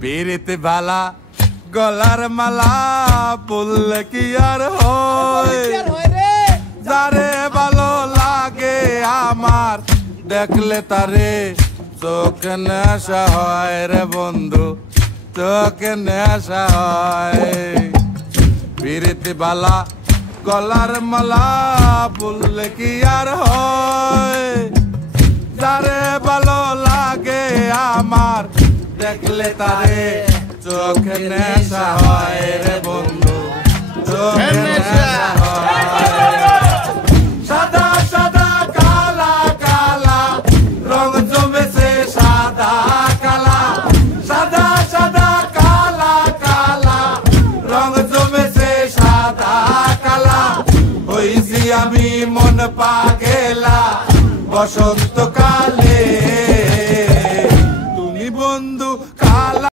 পিরিতি বালা গলার মালা পড়লে কি আর হয়, যারে ভালো লাগে আমার দেখলে তারে চোখে নেশা হয় রে বন্ধু, চোখে নেশা হয়। পিরিতি বালা গলার মালা পড়লে কি আর হয়, যারে ভালো লাগে আমার দেখলে তারে চোখে নেশা হয় রে বন্ধু, চোখে নেশা হয়। সাদা সাদা কালা কালা রং জমেছে সাদা কালা, সাদা সাদা কালা কালা রং জমেছে সাদা কালা। হইছি আমি মন পাগেলা বসন্ত